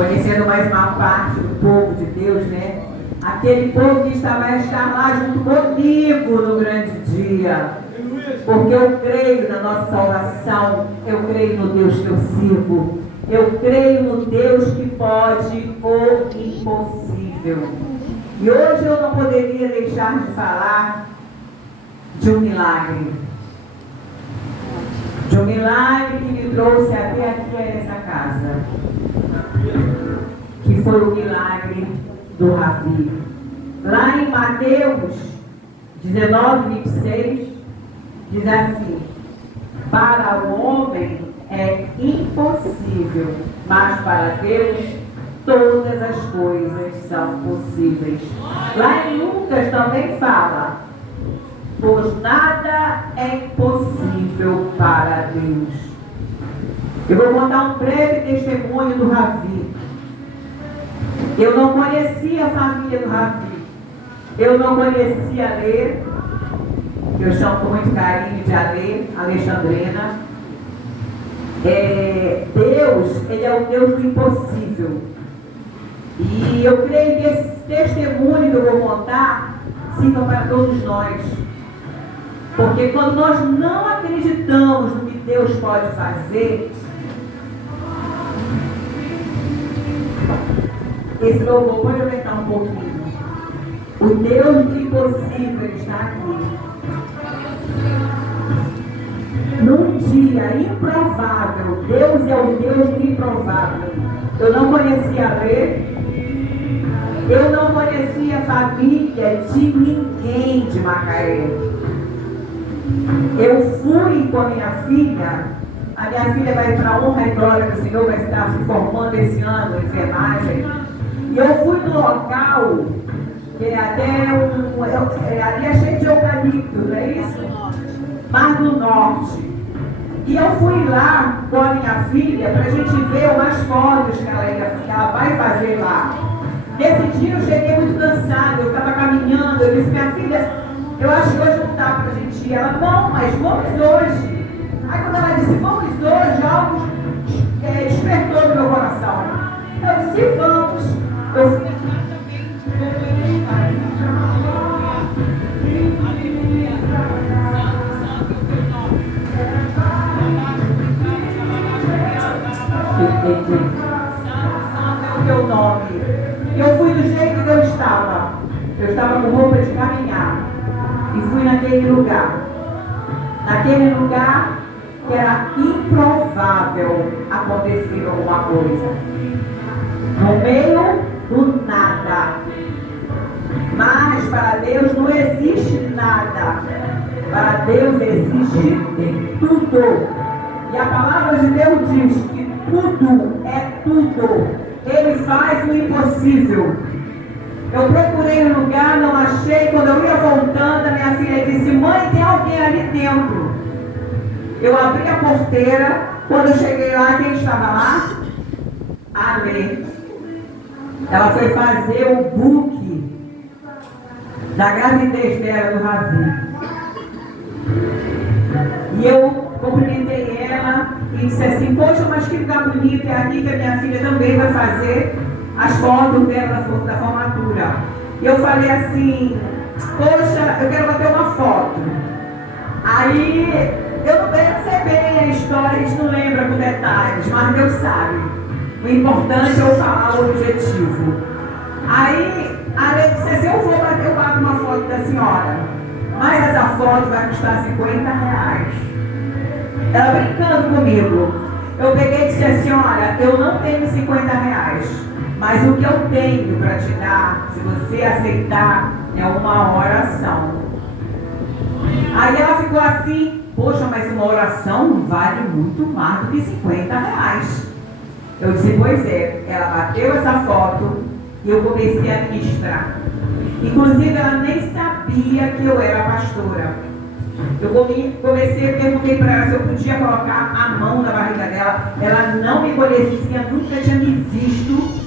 conhecendo mais uma parte do povo de Deus, né? Aquele povo que vai estar lá junto comigo no grande dia. Porque eu creio na nossa salvação, eu creio no Deus que eu sirvo, eu creio no Deus que pode o impossível. E hoje eu não poderia deixar de falar de um milagre. De um milagre que me trouxe até aqui a essa casa. Que foi o milagre do Ravi. Lá em Mateus 19, 26, diz assim: para o homem é impossível, mas para Deus todas as coisas são possíveis. Lá em Lucas também fala: pois nada é impossível para Deus. Eu vou contar um breve testemunho do Ravi. Eu não conhecia a família do Ravi. Eu não conhecia a Lê. Eu chamo com muito carinho de Alê, Alexandrina. Deus, Ele é o Deus do impossível. E eu creio que esse testemunho que eu vou contar sirva para todos nós. Porque quando nós não acreditamos no que Deus pode fazer, esse louvor pode aumentar um pouquinho. O Deus do impossível está aqui. Num dia improvável, Deus é o Deus do improvável. Eu não conhecia a Lê, eu não conhecia a família de ninguém de Macaé. Eu fui com a minha filha vai para a honra e glória do Senhor, vai estar se formando esse ano em enfermagem. E eu fui no local, que é até ali é cheio de eucalipto, não é isso? Mar do Norte. E eu fui lá com a minha filha para a gente ver umas fotos que ela vai fazer lá. Nesse dia eu cheguei muito cansada, eu estava caminhando, eu disse: minha filha, eu acho que hoje não dá para a gente ir. Ela: não, mas vamos hoje. Aí quando ela disse vamos hoje, algo despertou no meu coração. Eu disse: vamos. Eu fui o meu nome. Eu fui do jeito que eu estava. Eu estava com roupa de caminhar. E fui naquele lugar. Naquele lugar que era improvável acontecer alguma coisa. No meio do nada. Mas para Deus não existe nada. Para Deus existe tudo. E a palavra de Deus diz que tudo é tudo. Ele faz o impossível. Eu procurei um lugar, não achei. Quando eu ia voltando, a minha filha disse: mãe, tem alguém ali dentro. Eu abri a porteira. Quando eu cheguei lá, quem estava lá? A Lê. Ela foi fazer o book da gravidez dela do Ravi. E eu cumprimentei ela e disse assim: poxa, mas que lugar bonito é aqui, que a minha filha também vai fazer as fotos dela da formatura. E eu falei assim: poxa, eu quero bater uma foto. Aí eu não sei bem a história, a gente não lembra com detalhes, mas Deus sabe. O importante é eu falar o objetivo. Aí a Lê disse assim: eu bato uma foto da senhora, mas essa foto vai custar R$50. Ela brincando comigo. Eu peguei e disse assim: olha, eu não tenho R$50, mas o que eu tenho para te dar, se você aceitar, é uma oração. Aí ela ficou assim: poxa, mas uma oração vale muito mais do que R$50. Eu disse: pois é. Ela bateu essa foto e eu comecei a ministrar. Inclusive ela nem sabia que eu era pastora. Eu comecei, perguntei para ela se eu podia colocar a mão na barriga dela. Ela não me conhecia, nunca tinha me visto.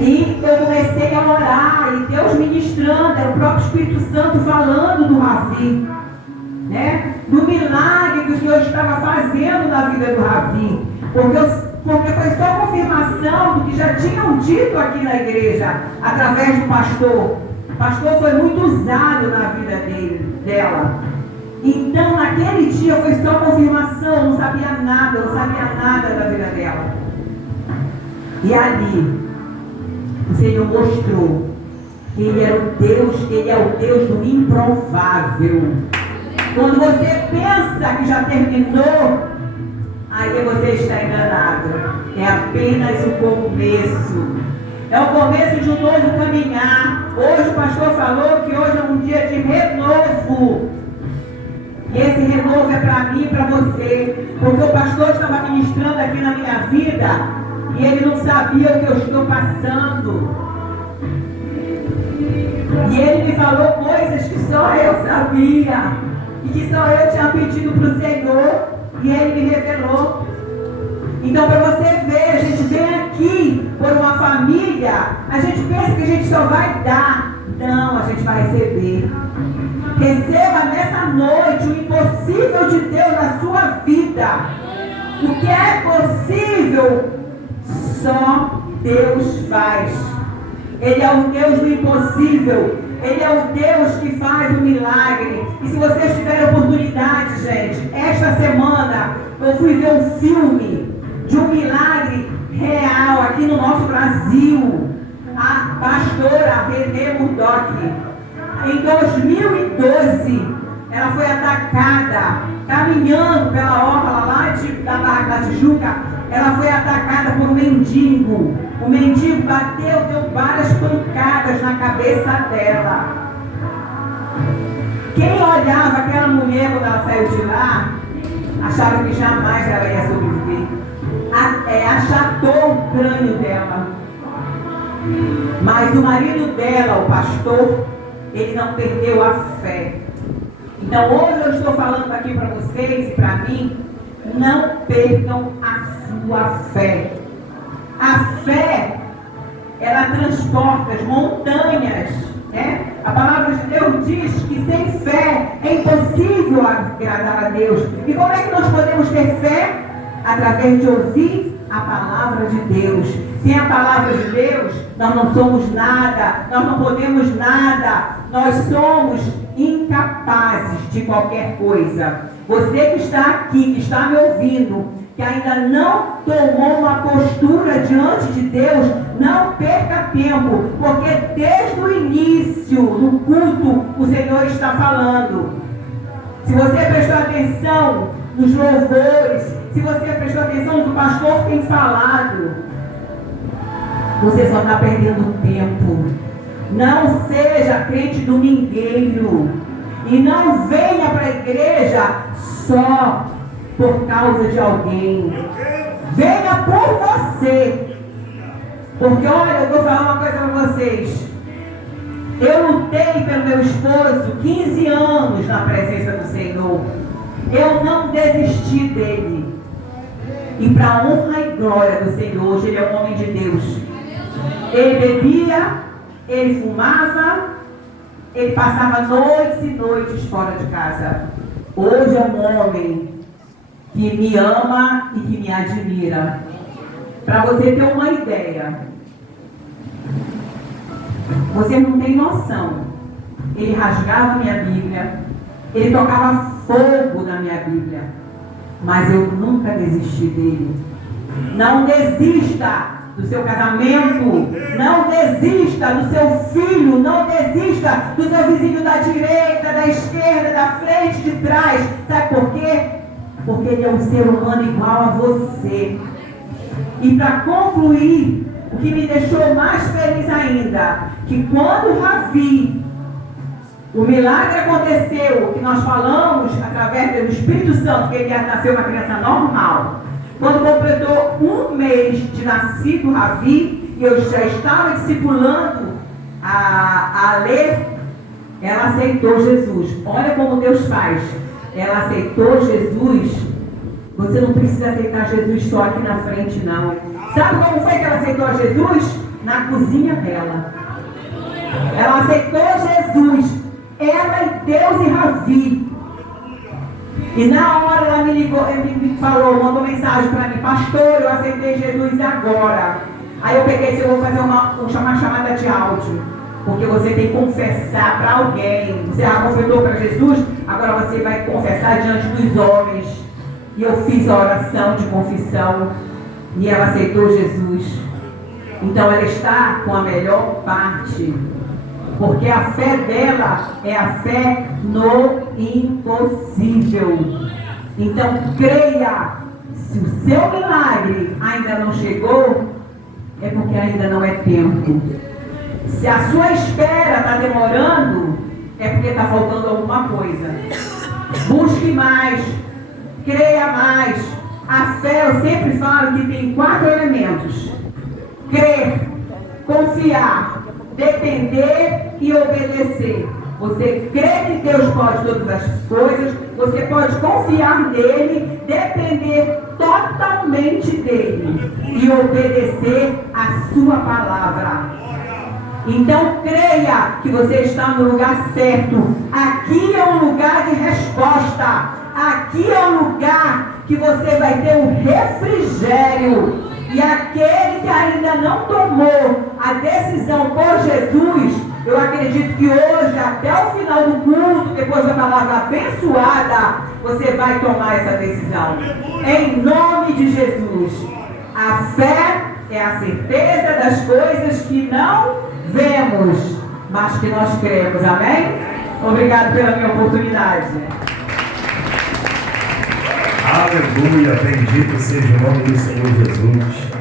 E eu comecei a orar, e Deus ministrando, era o próprio Espírito Santo falando do Ravi, né? Do milagre que o Senhor estava fazendo na vida do Ravi. Porque porque foi só confirmação do que já tinham dito aqui na igreja, através do pastor. O pastor foi muito usado na vida dela. Então, naquele dia foi só confirmação, não sabia nada da vida dela. E ali, o Senhor mostrou que Ele era o Deus, Ele é o Deus do improvável. Quando você pensa que já terminou, aí você está enganado. É apenas o começo. É o começo de um novo caminhar. Hoje o pastor falou que hoje é um dia de renovo. E esse renovo é para mim e para você. Porque o pastor estava ministrando aqui na minha vida e ele não sabia o que eu estou passando. E ele me falou coisas que só eu sabia. E que só eu tinha pedido para o Senhor. E Ele me revelou. Então, para você ver, a gente vem aqui por uma família, a gente pensa que a gente só vai dar. Não, a gente vai receber. Receba nessa noite o impossível de Deus na sua vida. O que é possível, só Deus faz. Ele é o Deus do impossível. Ele é o Deus que faz o milagre. E se vocês tiverem oportunidade, gente, esta semana eu fui ver um filme de um milagre real aqui no nosso Brasil. A pastora Renê Murdock, em 2012, ela foi atacada, caminhando pela orla lá da Barra da Tijuca, ela foi atacada por um mendigo. O mendigo bateu, deu várias pancadas na cabeça dela. Quem olhava aquela mulher quando ela saiu de lá, achava que jamais ela ia sobreviver. Achatou o crânio dela. Mas o marido dela, o pastor, ele não perdeu a fé. Então hoje eu estou falando aqui para vocês e para mim, não percam a sua fé. A fé, ela transporta as montanhas, né? A palavra de Deus diz que sem fé é impossível agradar a Deus. E como é que nós podemos ter fé? Através de ouvir a palavra de Deus. Sem a palavra de Deus, nós não somos nada, nós não podemos nada, nós somos incapazes de qualquer coisa. Você que está aqui, que está me ouvindo, que ainda não tomou uma postura diante de Deus, não perca tempo, porque desde o início do culto o Senhor está falando. Se você prestou atenção nos louvores, se você prestou atenção no que o pastor tem falado, você só está perdendo tempo. Não seja crente domingueiro e não venha para a igreja só por causa de alguém. Venha por você. Porque olha, eu vou falar uma coisa para vocês. Eu lutei pelo meu esposo 15 anos na presença do Senhor. Eu não desisti dele. E para a honra e glória do Senhor, hoje ele é um homem de Deus. Ele bebia, ele fumava, ele passava noites e noites fora de casa. Hoje é um homem que me ama e que me admira. Para você ter uma ideia, você não tem noção. Ele rasgava minha Bíblia, ele tocava fogo na minha Bíblia, mas eu nunca desisti dele. Não desista do seu casamento, não desista do seu filho, não desista do seu vizinho da direita, da esquerda, da frente, de trás. Sabe por quê? Porque ele é um ser humano igual a você. E para concluir, o que me deixou mais feliz ainda, que quando Ravi, o milagre aconteceu, que nós falamos através do Espírito Santo, que ele nasceu uma criança normal. Quando completou 1 mês de nascido Ravi, e eu já estava discipulando a ler, ela aceitou Jesus. Olha como Deus faz. Ela aceitou Jesus. Você não precisa aceitar Jesus só aqui na frente, não. Sabe como foi que ela aceitou Jesus? Na cozinha dela. Ela aceitou Jesus. Ela e Deus e Ravi. E na hora ela me ligou, me falou, mandou mensagem para mim: pastor, eu aceitei Jesus agora. Aí eu peguei e disse: eu vou fazer uma chamada de áudio, porque você tem que confessar para alguém. Você já confessou para Jesus, agora você vai confessar diante dos homens. E eu fiz a oração de confissão e ela aceitou Jesus. Então ela está com a melhor parte, porque a fé dela é a fé no impossível. Então creia, se o seu milagre ainda não chegou, é porque ainda não é tempo. Se a sua espera está demorando, é porque está faltando alguma coisa. Busque mais, creia mais. A fé, eu sempre falo que tem 4 elementos: crer, confiar, depender e obedecer. Você crê que Deus pode todas as coisas, você pode confiar nele, depender totalmente dele e obedecer a sua palavra. Então creia que você está no lugar certo. Aqui é um lugar de resposta. Aqui é um lugar que você vai ter um refrigério. E aquele que ainda não tomou a decisão por Jesus, eu acredito que hoje, até o final do culto, depois da palavra abençoada, você vai tomar essa decisão. Em nome de Jesus. A fé é a certeza das coisas que não vemos, mas que nós cremos. Amém? Obrigado pela minha oportunidade. Aleluia, bendito seja o nome do Senhor Jesus.